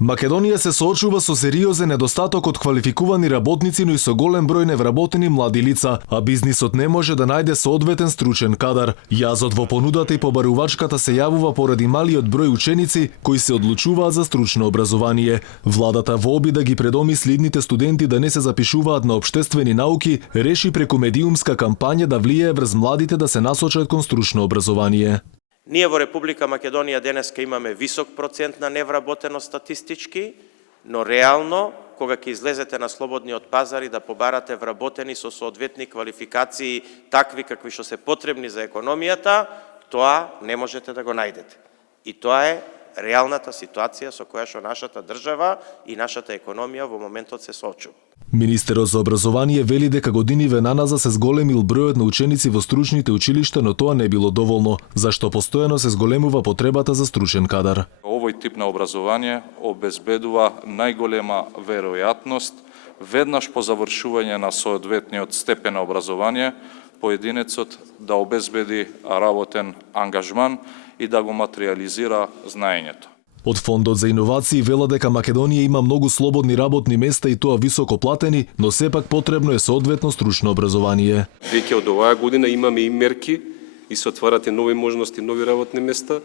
Македонија се соочува со сериозен недостаток од квалификувани работници, но и со голем број невработени млади лица, а бизнисот не може да најде соодветен стручен кадар. Јазот во понудата и побарувачката се јавува поради малиот број ученици кои се одлучуваат за стручно образование. Владата во обид да ги предомисли идните студенти да не се запишуваат на општествени науки, реши преку медиумска кампања да влијае врз младите да се насочат кон стручно образование. Ние во Република Македонија денеска имаме висок процент на невработеност статистички, но реално, кога ќе излезете на слободниот пазар и да побарате вработени со соодветни квалификации, такви какви што се потребни за економијата, тоа не можете да го најдете. И тоа е реалната ситуација со која што нашата држава и нашата економија во моментот се соочува. Министерот за образование вели дека годиниве наназад се зголемил бројот на ученици во стручните училишта, но тоа не било доволно, зашто постојано се зголемува потребата за стручен кадар. Овој тип на образование обезбедува најголема веројатност веднаш по завршување на соодветниот степен на образование поединецот да обезбеди работен ангажман и да го материјализира знаењето. Од Фондот за иновации вела дека Македонија има многу слободни работни места и тоа високо платени, но сепак потребно е соодветно стручно образование. Веќе од оваа година имаме и мерки и се отварате нови можности, нови работни места,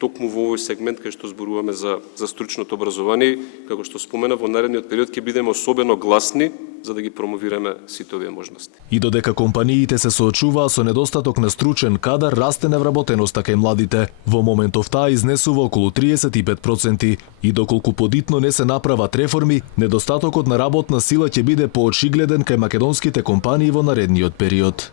токму во овој сегмент кај што зборуваме за стручното образование, како што спомена, во наредниот период ќе бидеме особено гласни за да ги промовираме сите овие можности. И додека компаниите се соочуваа со недостаток на стручен кадар, расте невработеноста кај младите. Во моментов таа изнесува околу 35%. И доколку подитно не се направат реформи, недостатокот на работна сила ќе биде поочигледен кај македонските компании во наредниот период.